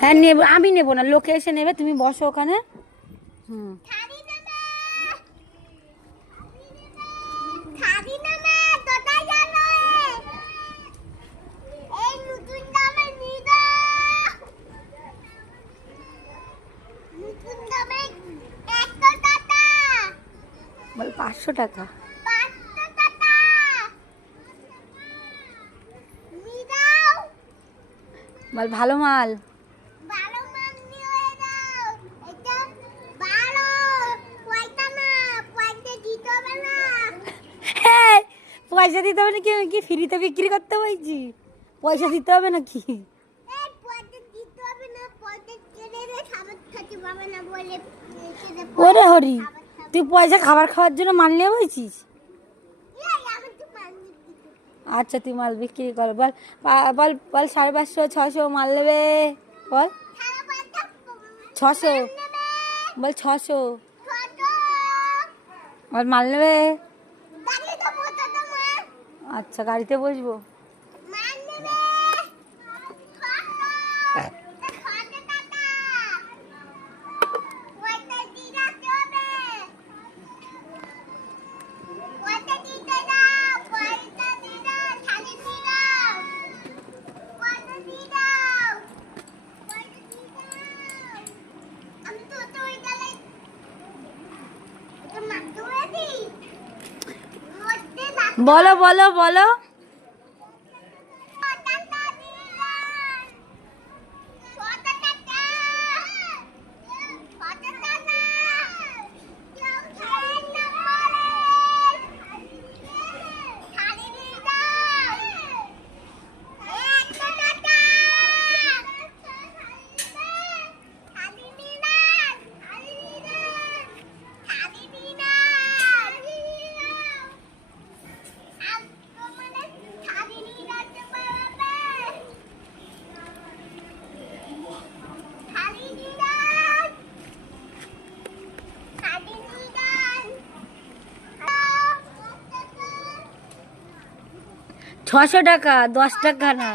হ্যাঁ নেব, আমি নেব না, লোকে এসে নেবে, তুমি বসো ওখানে। হুম বল 500 টাকা। বল ভালো মাল। হ্যাঁ, পয়সা দিতে হবে নাকি? আমি কি ফ্রিতে বিক্রি করতে বলছি? পয়সা দিতে হবে নাকি? ওরে হরি, তুই পয়সা খাবার খাওয়ার জন্য মাল নিয়ে বলছিস? আচ্ছা তুই মাল বিক্রি কর। বল বল বল 550 600 মাল নেবে। বল 600, বল 600। বল মাল নেবে। আচ্ছা গাড়িতে বসবো। বলো বলো বলো। ছশো টাকা, 10 টাকা না।